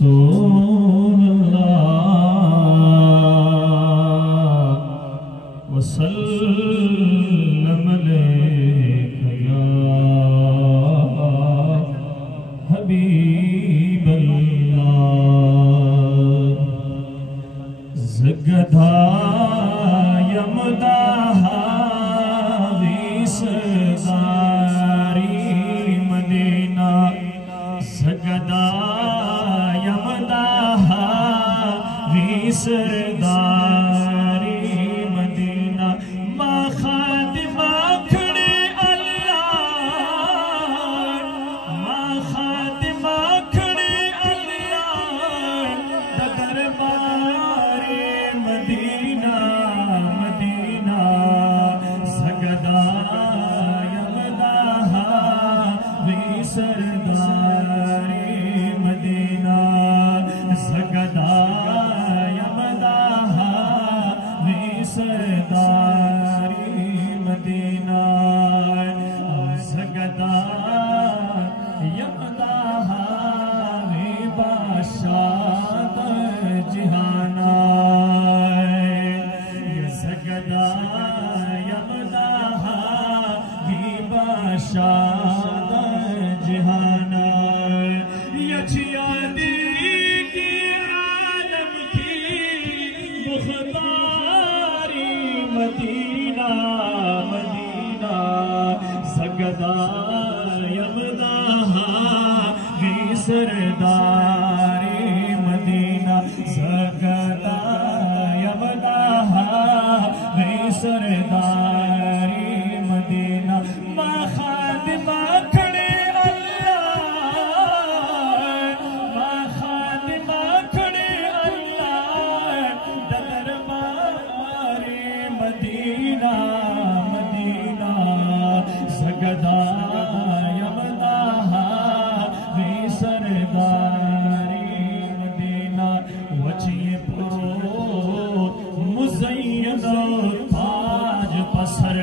रसूलल्लाह वसल्लम अलैका या हबीबल्लाह। ज़गदा यमदाहा विसदारी मदीना, ज़गदा यमदाहा विसदारी मदीना। माखातिमा खड़े अल्लाह, माखातिमा खड़े अल्लाह दरबारे मदीना मदीना। ज़गदा यमदाहा विसदारी मदीना, ज़गदा यमदाहा विसदारी मदीना। ज़गदा यमदाहा वे बादशाह जहाना, ज़गदा यमदाहा वे बादशाह जहाना। यछियादी की आलम की मुख्तारी मदीना मदीना। ज़गदा यमदाहा विसरदारी मदीना, ज़गदा यमदाहा विसरदारी मदीना। माखातिमा खड़े अल्लाह, माखातिमा खड़े अल्लाह दरबारे मदीना मदीना। ज़गदा यमदाहा विसरदारी मदीना। वचिए पुरो मुज़य्यन ताज पसर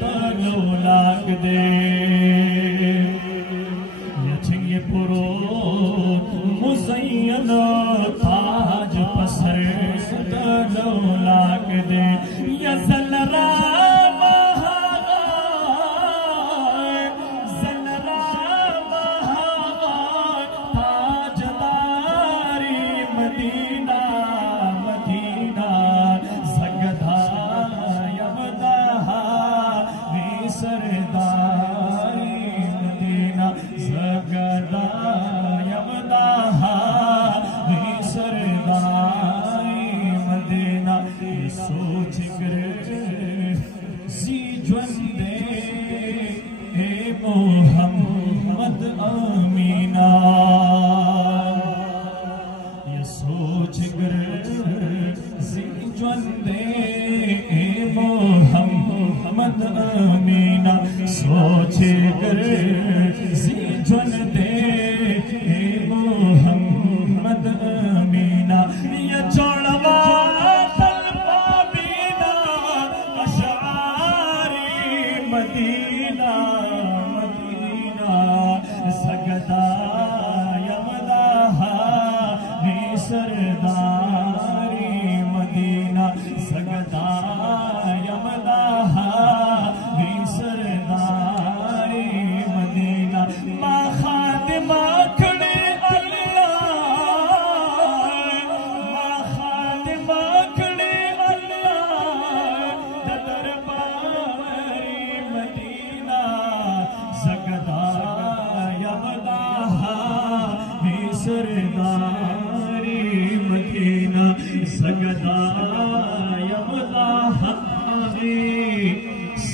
तलो लाग दे, यचिए पुरो मुज़य्यन ताज पसर तलो लाग दे। यज़लरा मदीना मदीना। ज़गदा यमदाहा विसरदारी मदीना, ज़गदा यमदाहा विसरदारी मदीना। सोच कर सी ज्वंदे हे मोहम्मद अमीना, सोच कर ज्वंदे मोहम्मद अमीना। सोच कर ज्वंदे मोहम्मद अमीना। ये चौड़वा तलवा बीना अशारी मदीना मदीना। ज़गदा यमदाहा विसरदारी मदीना, ज़गदा यमदाहा विसरदारी मदीना। माखातिमा खड़े अल्लाह, माखातिमा खड़े अल्लाह दरबारे मदीना। ज़गदा यमदाहा विसरदारी